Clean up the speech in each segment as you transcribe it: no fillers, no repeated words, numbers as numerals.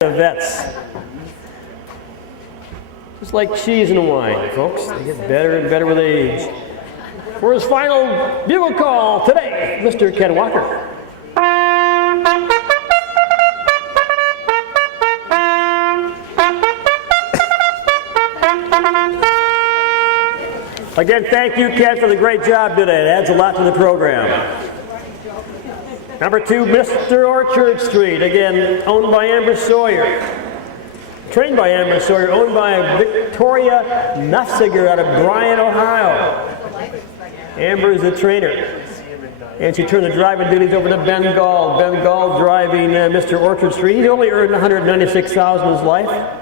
The vets. Just like cheese and wine, folks. They get better and better with age. For his final bugle call today, Mr. Ken Walker. Again, thank you, Ken, for the great job today. It adds a lot to the program. Number 2, Mr. Orchard Street, again, owned by Amber Sawyer. Trained by Amber Sawyer, owned by Victoria Nussiger out of Bryan, Ohio. Amber is the trainer. And she turned the driving duties over to Ben Gald. Ben Gald driving Mr. Orchard Street. He's only earned $196,000 in his life.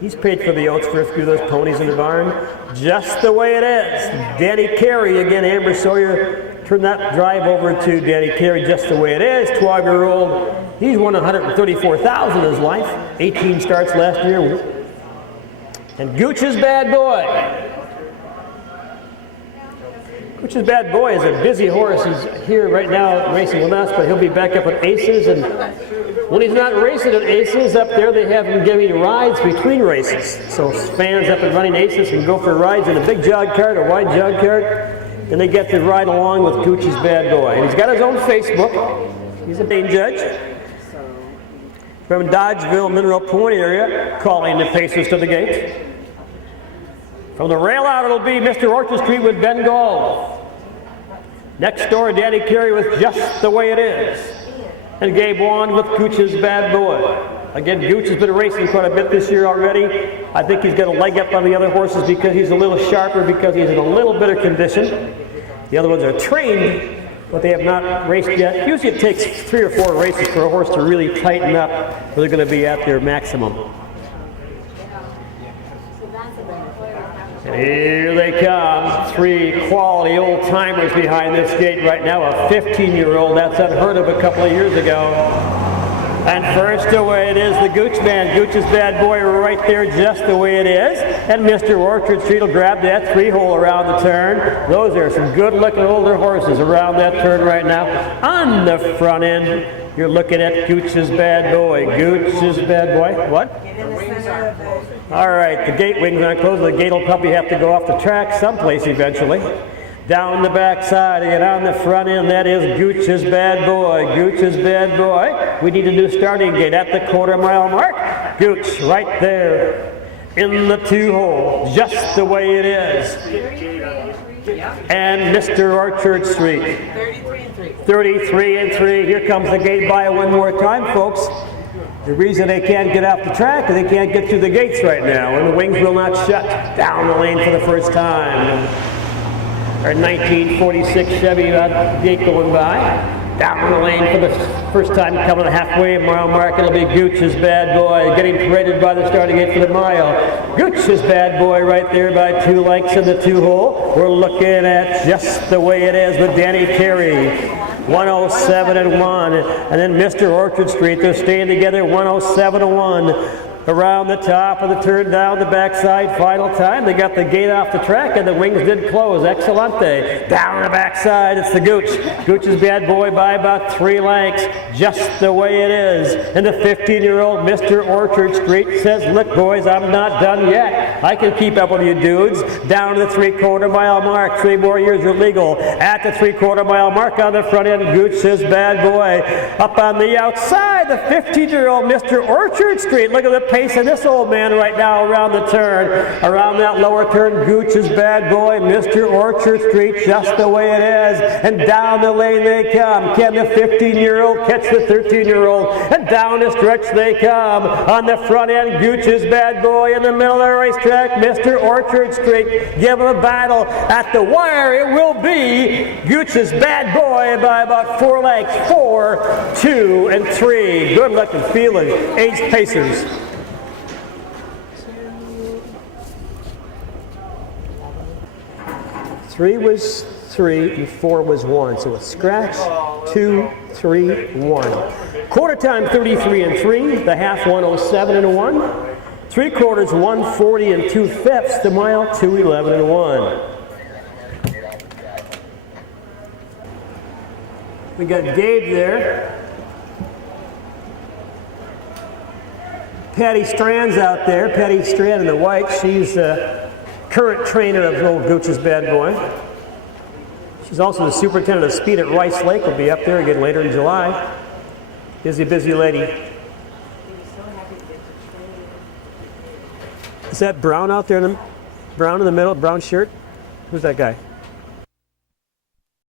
He's paid for the oats for a few of those ponies in the barn. Just the way it is. DCarey, again, Amber Sawyer. Turn that drive over to DCarey just the way it is. 12-year-old. He's won $134,000 in his life. 18 starts last year. And GOOCH'S Bad Boy. GOOCH'S Bad Boy is a busy horse. He's here right now racing with us, but he'll be back up at Aces. And when he's not racing at Aces, up there they have him giving rides between races. So fans up at running Aces can go for rides in a big jog cart, a wide jog cart. And they get to ride along with GOOCH'S Bad Boy. And he's got his own Facebook. He's a main judge. From Dodgeville, Mineral Point area, calling the Pacers to the gate. From the rail out, it'll be Mr. Orchard Street with Ben Gald. Next door, DCarey with Just the Way It Is. And GWand with GOOCH'S Bad Boy. Again, Gooch has been racing quite a bit this year already. I think he's got a leg up on the other horses because he's a little sharper, because he's in a little better condition. The other ones are trained, but they have not raced yet. Usually it takes 3 or 4 races for a horse to really tighten up where they're going to be at their maximum. And here they come, 3 quality old-timers behind this gate right now. A 15-year-old, that's unheard of a couple of years ago. And first away it is the Gooch man, GOOCH'S Bad Boy right there just the way it is. And Mr. Orchard Street will grab that 3-hole around the turn. Those are some good looking older horses around that turn right now. On the front end, you're looking at GOOCH'S Bad Boy. GOOCH'S Bad Boy, what? All right, the gate wings aren't closed. The gate will probably have to go off the track someplace eventually. Down the back side and on the front end, that is GOOCH'S Bad Boy. GOOCH'S Bad Boy. We need a new starting gate at the quarter-mile mark. Gooch right there in the 2-hole, just the way it is. And Mr. Orchard Street. 33 and 3. Here comes the gate by one more time, folks. The reason they can't get off the track is they can't get through the gates right now, and the wings will not shut down the lane for the first time. Our 1946 Chevy gate going by. Down the lane for the first time, coming halfway mile mark. It'll be GOOCH'S Bad Boy getting paraded by the starting gate for the mile. GOOCH'S Bad Boy right there by 2 lengths in the 2-hole. We're looking at Just the Way It Is with DCarey. 107 and 1. And then Mr. Orchard Street, they're staying together, 107 and 1. Around the top of the turn, down the backside, final time. They got the gate off the track and the wings did close. Excellente. Down the backside, it's the Gooch. GOOCH'S Bad Boy by about 3 lengths. Just the way it is. And the 15-year-old Mr. Orchard Street says, look boys, I'm not done yet. I can keep up with you dudes. Down to the 3/4 mile mark. 3 more years are legal. At the 3/4 mile mark on the front end, GOOCH'S Bad Boy. Up on the outside, the 15-year-old Mr. Orchard Street. Look at the pace of this old man right now around the turn. Around that lower turn, GOOCH'S Bad Boy, Mr. Orchard Street, just the way it is. And down the lane they come. Can the 15-year-old catch the 13-year-old? And down the stretch they come. On the front end, GOOCH'S Bad Boy. In the middle of the racetrack, Mr. Orchard Street. Give him a battle. At the wire, it will be GOOCH'S Bad Boy by about 4 lengths. 4, 2, and 3. Good looking feeling. Ace Pacers. 3 was 3 and 4 was 1. So it's scratch, 2, 3, 1. Quarter time 33 and 3. The half 107 and 1. 3/4 140 and 2/5. The mile 211 and 1. We got Gabe there. Patty Strand's out there. Patty Strand in the white. She's the current trainer of old GOOCH'S bad boy. She's also the superintendent of speed at Rice Lake. Will be up there again later in July. Busy, busy lady. Is that Brown out there? Brown in the middle, brown shirt? Who's that guy?